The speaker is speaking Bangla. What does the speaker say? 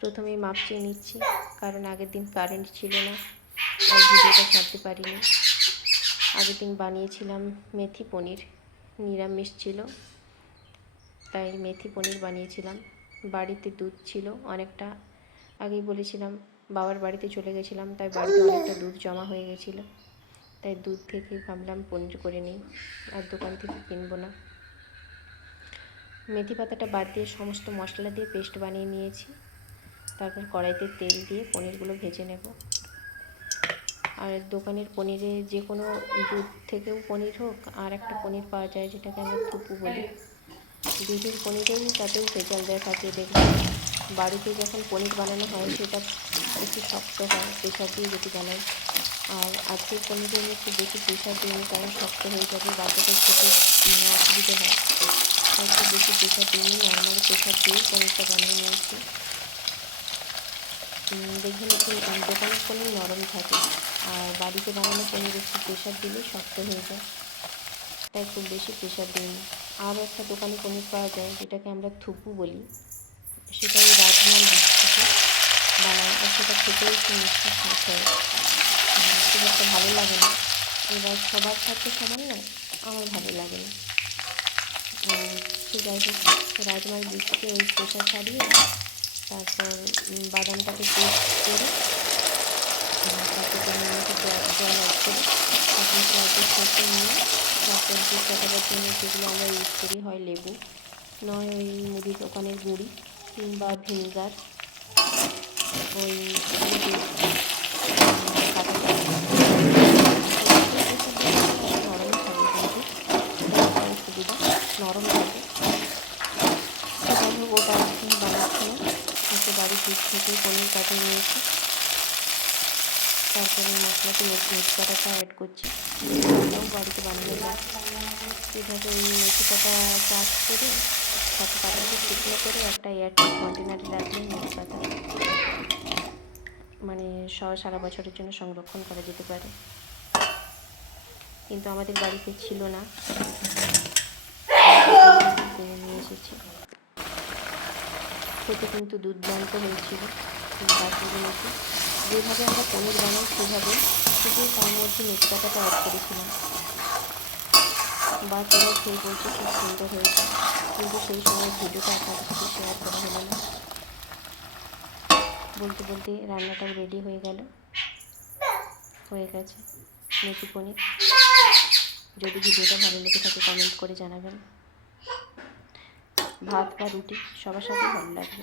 প্রথমেই মাপ চেয়ে নিচ্ছি, কারণ আগের দিন কারেন্ট ছিল না, তাই ভিডিওটা ছাড়তে পারিনি। আগের দিন বানিয়েছিলাম মেথি পনির, নিরামিষ ছিল, তাই মেথি পনির বানিয়েছিলাম। বাড়িতে দুধ ছিল অনেকটা, আগেই বলেছিলাম বাবার বাড়িতে চলে গেছিলাম, তাই বাড়িতে অনেকটা দুধ জমা হয়ে গেছিলো, তাই দুধ থেকে ভাবলাম পনির করে নিই, আর দোকান থেকে কিনবো না। মেথি পাতাটা বাদ দিয়ে সমস্ত মশলা দিয়ে পেস্ট বানিয়ে নিয়েছি। তারপর কড়াইতে তেল দিয়ে পনিরগুলো ভেজে নেব। আর দোকানের পনিরে যে কোনো দুধ থেকেও পনির হোক, আর একটা পনির পাওয়া যায় যেটাকে আমরা থুপু বলি, দুধের পনিরেই তাতেও ভেজাল দেয় থাকে। দেখবেন বাড়িতে যখন পনির বানানো হয় সেটা একটু শক্ত হয় প্রেশার দিয়ে যদি বানাই। আর আজকের পনিরে আমি একটু বেশি প্রেশার দিইনি, কারণ শক্ত হয়ে যাবে, বাচ্চাদের খেতে অসুবিধে হয়, তাই একটু বেশি প্রেশার দিইনি, নর্মাল প্রেশার দিয়েই পনিরটা বানিয়ে নিয়েছি। দেখবেন একটু দোকানের পনির নরম থাকে, আর বাড়িতে বানানো পনির একটু প্রেশার দিলে শক্ত হয়ে যায়, তাই খুব বেশি প্রেশার দিইনি। আরও একটা দোকানে পনির পাওয়া যায় যেটাকে আমরা থুপু বলি, সেটা ওই রাজমার বীজ থেকে বানায়, আর সেটা খেতেও একটু মিষ্টি স্বাদ হয়, খুব একটা ভালো লাগে না। এবার সবার সাথে সমান না, আমার ভালো লাগে না। তো যাই হোক, রাজমার বীজকে ওই খোসা ছাড়িয়ে তারপর বাদামটাকে পেস্ট করে, তারপর জল অ্যাড করে এখন কড়াইতে ছেঁকে নিয়ে, তারপর দুধ কাটাবার জন্য যেগুলো আমরা ইউজ করি, হয় লেবু, নয় ওই মুদির দোকানের গুঁড়ি, কিংবা ভিনিগার, ওই কাটা নরম থাকে, কিন্তু সেটাই সুবিধা, নরম থাকে। যাই হোক, ওটা বানাচ্ছি না, হচ্ছে বাড়ির দুধ থেকে পনির কাটিয়ে নিয়েছি। তারপরে মশলাতে মেথি পাতাটা অ্যাড করছি, ওটাও বাড়িতে বানানো যায়। এভাবে ওই মেথি পাতা চাষ করে তারপর পাতাটাকে শুকনো করে একটা এয়ারটাইট কন্টেনারে রাখলে মেথি পাতা মানে সারা বছরের জন্য সংরক্ষণ করা যেতে পারে। কিন্তু আমাদের বাড়িতে ছিল না, কিনে নিয়ে এসেছি। খেতে কিন্তু দুর্দান্ত হয়েছিল, বাছুরি মেথি। যেভাবে আমরা পনির বানাই সেভাবেই, শুধু তার মধ্যে মেথি পাতাটা অ্যাড করেছিলাম। বাচ্চারা খেয়ে বলছে খুব সুন্দর হয়েছে, কিন্তু সেই সময় ভিডিওটা আপনাদের সাথে শেয়ার করা হলো না। বলতে বলতে রান্নাটাও রেডি হয়ে গেছে মেথি পনির। যদি ভিডিওটা ভালো লেগে থাকে কমেন্ট করে জানাবেন। ভাত বা রুটি সবার সাথে ভালো লাগবে।